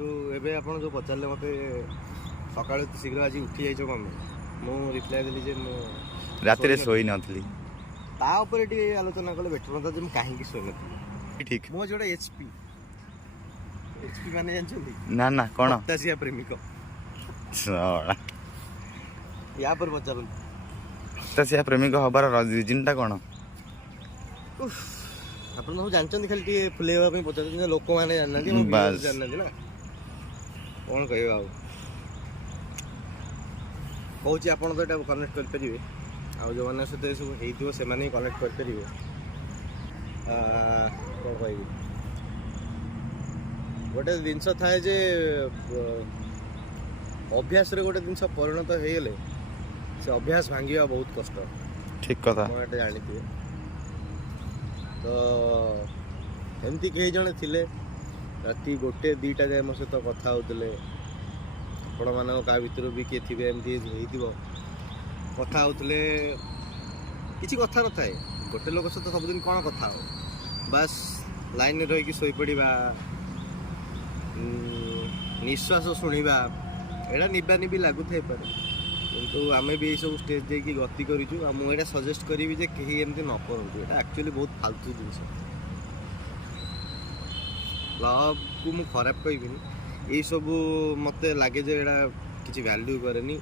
କିନ୍ତୁ ଏବେ ଆପଣ ଯେଉଁ ପଚାରିଲେ ମୋତେ ସକାଳୁ ଶୀଘ୍ର ଆଜି ଉଠି ଯାଇଛ କ'ଣ ମୁଁ ରିପ୍ଲାଏ ଦେଲି ଯେ ମୁଁ ରାତିରେ ଶୋଇ ନଥିଲି। ତା ଉପରେ ଟିକେ ଆଲୋଚନା କଲେ ବେଟର୍ ହୁଅନ୍ତା ଯେ ମୁଁ କାହିଁକି ଶୋଇନଥିଲି। ଠିକ୍ ମୁଁ ଯେଉଁଟା ଏଚପି ମାନେ ଜାଣିଛନ୍ତି ନା ନା କ'ଣ ହତାଶିଆ ପ୍ରେମିକ ୟା ପରେ ପଚାରନ୍ତୁ ହତାଶିଆ ପ୍ରେମିକ ହବାର ରିଜିନ୍ଟା କ'ଣ? ଆପଣ ସବୁ ଜାଣିଛନ୍ତି ଖାଲି ଟିକେ ଫୁଲେଇବା ପାଇଁ ପଚାରୁଛନ୍ତି ଲୋକମାନେ ଜାଣିନାହାନ୍ତି ଜାଣିନାହାନ୍ତି ନା କ'ଣ କହିବା ଆଉ କହୁଛି ଆପଣ ତ ଏଇଟା କନେକ୍ଟ କରିପାରିବେ ଆଉ ଯେଉଁମାନଙ୍କ ସହିତ ଏସବୁ ହେଇଥିବ ସେମାନେ ହିଁ କନେକ୍ଟ କରିପାରିବେ। କ'ଣ କହିବି ଗୋଟେ ଜିନିଷ ଥାଏ ଯେ ଅଭ୍ୟାସରେ ଗୋଟେ ଜିନିଷ ପରିଣତ ହେଇଗଲେ ସେ ଅଭ୍ୟାସ ଭାଙ୍ଗିବା ବହୁତ କଷ୍ଟ। ଠିକ୍ କଥା ଆପଣ ଏଇଟା ଜାଣିଥିବେ। ତ ଏମିତି କେହି ଜଣେ ଥିଲେ ରାତି 1-2ଟା ଯାଏ ମୋ ସହିତ କଥା ହେଉଥିଲେ। ଆପଣମାନଙ୍କ କାହା ଭିତରୁ ବି କିଏ ଥିବେ ଏମିତି ହେଇଥିବ କଥା ହେଉଥିଲେ କିଛି କଥା ନଥାଏ। ଗୋଟେ ଲୋକ ସହିତ ସବୁଦିନ କ'ଣ କଥା ହେବ ବାସ୍ ଲାଇନ୍ରେ ରହିକି ଶୋଇପଡ଼ିବା ନିଶ୍ୱାସ ଶୁଣିବା ଏଇଟା ନିବାନିବି ଲାଗୁଥାଇପାରେ କିନ୍ତୁ ଆମେ ବି ଏଇସବୁ ଷ୍ଟେଜ୍ ଦେଇକି ଗତି କରିଛୁ। ଆଉ ମୁଁ ଏଇଟା ସଜେଷ୍ଟ କରିବି ଯେ କେହି ଏମିତି ନ କରନ୍ତୁ। ଏଇଟା ଆକ୍ଚୁଆଲି ବହୁତ ଫାଲତୁ ଜିନିଷ। ଲଭ୍କୁ ମୁଁ ଖରାପ କହିବିନି ଏଇସବୁ ମୋତେ ଲାଗେ ଯେ ଏଇଟା କିଛି ଭ୍ୟାଲ୍ୟୁ କରେନି।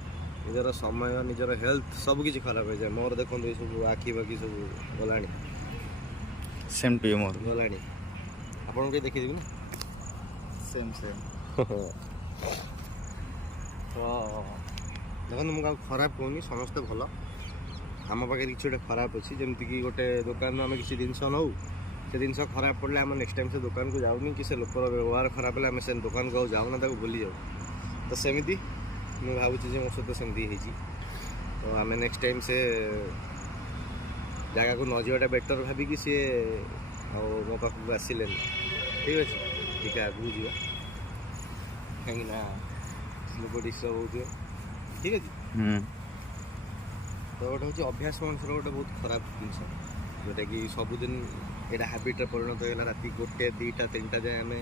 ନିଜର ସମୟ ନିଜର ହେଲ୍ଥ ସବୁ କିଛି ଖରାପ ହେଇଯାଏ। ମୋର ଦେଖନ୍ତୁ ଏଇସବୁ ଆଖି ବାକି ସବୁ ଗଲାଣି ସେମ୍ ଟୁ ମୋର ଗଲାଣି ଆପଣଙ୍କୁ ଟିକେ ଦେଖିଦେବି ନା ସେମ୍ ତ ଦେଖନ୍ତୁ ମୁଁ କାହାକୁ ଖରାପ କହୁନି ସମସ୍ତେ ଭଲ। ଆମ ପାଖରେ କିଛି ଗୋଟେ ଖରାପ ଅଛି ଯେମିତିକି ଗୋଟେ ଦୋକାନରୁ ଆମେ କିଛି ଜିନିଷ ନେଉ ସେ ଜିନିଷ ଖରାପ ପଡ଼ିଲେ ଆମେ ନେକ୍ସଟ ଟାଇମ୍ ସେ ଦୋକାନକୁ ଯାଉନି କି ସେ ଲୋକର ବ୍ୟବହାର ଖରାପ ହେଲେ ଆମେ ସେ ଦୋକାନକୁ ଆଉ ଯାଉନା ତାକୁ ଭୁଲି ଯାଉ। ତ ସେମିତି ମୁଁ ଭାବୁଛି ଯେ ମୋ ସହିତ ସେମିତି ହେଇଛି। ତ ଆମେ ନେକ୍ସଟ ଟାଇମ୍ ସେ ଜାଗାକୁ ନ ଯିବାଟା ବେଟର୍ ଭାବିକି ସିଏ ଆଉ ମୋ ପାଖକୁ ଆସିଲେନି। ଠିକ୍ ଅଛି ଟିକେ ଆଗକୁ ଯିବା କାହିଁକିନା ଲୋକ ଡିଷ୍ଟର୍ବ ହେଉଥିବେ। ଠିକ୍ ଅଛି ତ ଗୋଟେ ହେଉଛି ଅଭ୍ୟାସ ମଣିଷର ଗୋଟେ ବହୁତ ଖରାପ ଜିନିଷ ଯେଉଁଟାକି ସବୁଦିନ ଏଇଟା ହାବିଟ୍ରେ ପରିଣତ ହେଇଗଲା। ରାତି 1-2-3ଟା ଯାଏଁ ଆମେ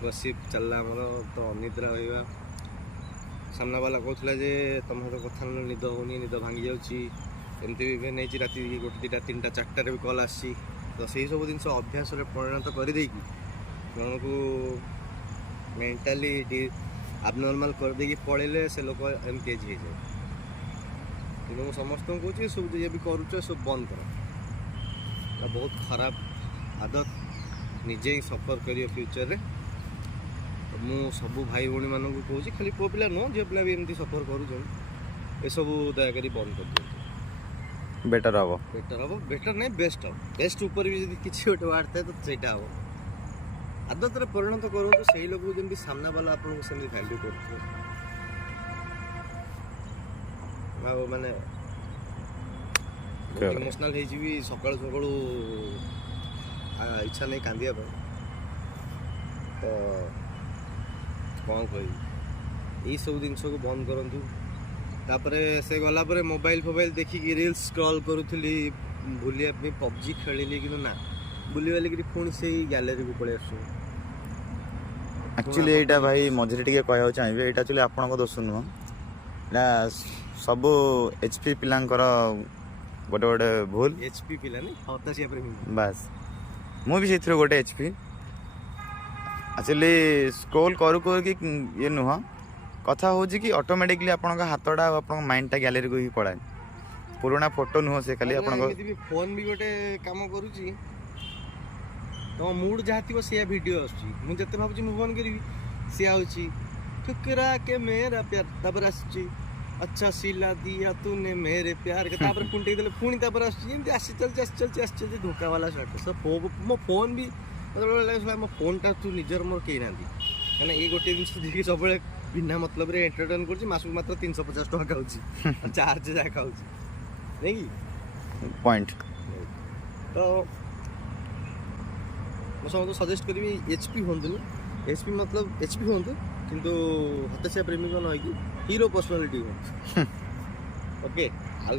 ବସି ଚାଲିଲା ଆମର ତ ଅନିଦ୍ରା ରହିବା। ସାମ୍ନାବାଲା କହୁଥିଲା ଯେ ତମ ସହିତ କଥା ହେଲେ ନିଦ ହେଉନି ନିଦ ଭାଙ୍ଗି ଯାଉଛି ଏମିତି ବି ଇଭେନ୍ ହେଇଛି ରାତି 1-2-3-4ଟାରେ ବି କଲ୍ ଆସିଛି। ତ ସେଇସବୁ ଜିନିଷ ଅଭ୍ୟାସରେ ପରିଣତ କରିଦେଇକି ଜଣକୁ ମେଣ୍ଟାଲି ଆବନର୍ମାଲ୍ କରିଦେଇକି ପଳେଇଲେ ସେ ଲୋକ ଏନ୍ଗେଜ୍ ହେଇଯାଏ। କିନ୍ତୁ ମୁଁ ସମସ୍ତଙ୍କୁ କହୁଛି ଏସବୁ ଯିଏ ବି କରୁଛ ଏସବୁ ବନ୍ଦ କର। ଏଇଟା ବହୁତ ଖରାପ ଆଦତ ନିଜେ ହିଁ ସଫର କରିବ ଫ୍ୟୁଚରରେ। ମୁଁ ସବୁ ଭାଇ ଭଉଣୀମାନଙ୍କୁ କହୁଛି ଖାଲି ପୁଅ ପିଲା ନୁହଁ ଝିଅ ପିଲା ବି ଏମିତି ସଫର କରୁଛନ୍ତି ଏସବୁ ଦୟାକରି ବନ୍ଦ କରିଦିଅନ୍ତୁ। ବେଟର୍ ହେବ ବେଟର୍ ନାହିଁ ବେଷ୍ଟ ହେବ। ବେଷ୍ଟ ଉପରେ ବି ଯଦି କିଛି ଗୋଟେ ୱାର୍ଡ଼ ଥାଏ ତ ସେଇଟା ହେବ। ଆଦତରେ ପରିଣତ କରନ୍ତୁ ସେଇ ଲୋକକୁ ଯେମିତି ସାମ୍ନାବାଲା ଆପଣଙ୍କୁ ସେମିତି ଭ୍ୟାଲ୍ୟୁ କରୁଥିବ। ଆଉ ମାନେ ଇମୋସନାଲ୍ ହେଇଯିବି ସକାଳୁ ସକାଳୁ ଇଚ୍ଛା ନାହିଁ କାନ୍ଦିବା ପାଇଁ। ତ କ'ଣ କହିବି ଏଇସବୁ ଜିନିଷକୁ ବନ୍ଦ କରନ୍ତୁ। ତାପରେ ସେ ଗଲା ପରେ ମୋବାଇଲ୍ ଫୋବାଇଲ୍ ଦେଖିକି ରିଲ୍ସ ସ୍କ୍ରଲ୍ କରୁଥିଲି ବୁଲିବା ପାଇଁ PUBG ଖେଳିଲି କିନ୍ତୁ ନା ବୁଲିବାଲିକିରି ପୁଣି ସେଇ ଗ୍ୟାଲେରୀକୁ ପଳେଇ ଆସୁଛୁ। ଆକ୍ଚୁଆଲି ଏଇଟା ଭାଇ ମଝିରେ ଟିକେ କହିବାକୁ ଚାହିଁବି ଏଇଟା ଆକ୍ଚୁଆଲି ଆପଣଙ୍କ ଦୋଷ ନୁହଁ। ଏଇଟା ସବୁ HP ପିଲାଙ୍କର ଗୋଟେ ଗୋଟେ ଭୁଲ। HP ପିଲା ନାଇଁ ହତାଶିଆ ପ୍ରେମୀ ବାସ୍ ମୁଁ ବି ସେଇଥିରୁ ଗୋଟେ HP। ଆକ୍ଚୁଆଲି ସ୍କ୍ରୋଲ୍ କରୁ କି ଇଏ ନୁହଁ କଥା ହେଉଛି କି ଅଟୋମେଟିକଲି ଆପଣଙ୍କ ହାତଟା ଆଉ ଆପଣଙ୍କ ମାଇଣ୍ଡଟା ଗ୍ୟାଲେରୀକୁ ହିଁ ପଳାଏ। ପୁରୁଣା ଫଟୋ ନୁହଁ ସେ ଖାଲି ଆପଣଙ୍କ ଫୋନ୍ ବି ଗୋଟେ କାମ କରୁଛି। ତମ ମୁଡ୍ ଯାହା ଥିବ ସେଇଆ ଭିଡ଼ିଓ ଆସୁଛି। ମୁଁ ଯେତେ ଭାବୁଛି ମୁଁ ଫୋନ୍ କରିବି ସିଏ ଆସୁଛି ଠୁକରା କେ ମେରା ପ୍ୟାର ତାପରେ ଆସୁଛି ଆଚ୍ଛା ସିଲା ଦିଆ ତୁନେ ମେରେ ପ୍ୟାର ତାପରେ ପୁଣି ଟିକେ ଦେଲେ ପୁଣି ତାପରେ ଆସୁଛି ଏମିତି ଆସି ଚାଲିଛି ଧୋକା ବାଲା ଷ୍ଟାଟସ୍। ମୋ ଫୋନ୍ ବି ମୋ ଫୋନ୍ଟା ତୁ ନିଜର ମୋର କେହି ନାହାନ୍ତି କାହିଁକିନା ଏଇ ଗୋଟେ ଜିନିଷ ଦେଇକି ସବୁବେଳେ ବିନା ମତଲବରେ ଏଣ୍ଟରଟେନ୍ କରୁଛି। ମାସକୁ ମାତ୍ର 350 ଟଙ୍କା ଖାଉଛି ଚାର୍ଜ ଯାହା ଖାଉଛି ନାଇଁ କି ପଏଣ୍ଟ। ତ ମୁଁ ସମସ୍ତଙ୍କୁ ସଜେଷ୍ଟ କରିବି HP ହୁଅନ୍ତୁନି। HP ମତଲବ HP ହୁଅନ୍ତୁ କିନ୍ତୁ ହତାଶିଆ ପ୍ରେମିକ ନ ହେଇକି ହିରୋ ପର୍ସନାଲିଟି ହୁଅନ୍ତୁ। ଓକେ ଆଉ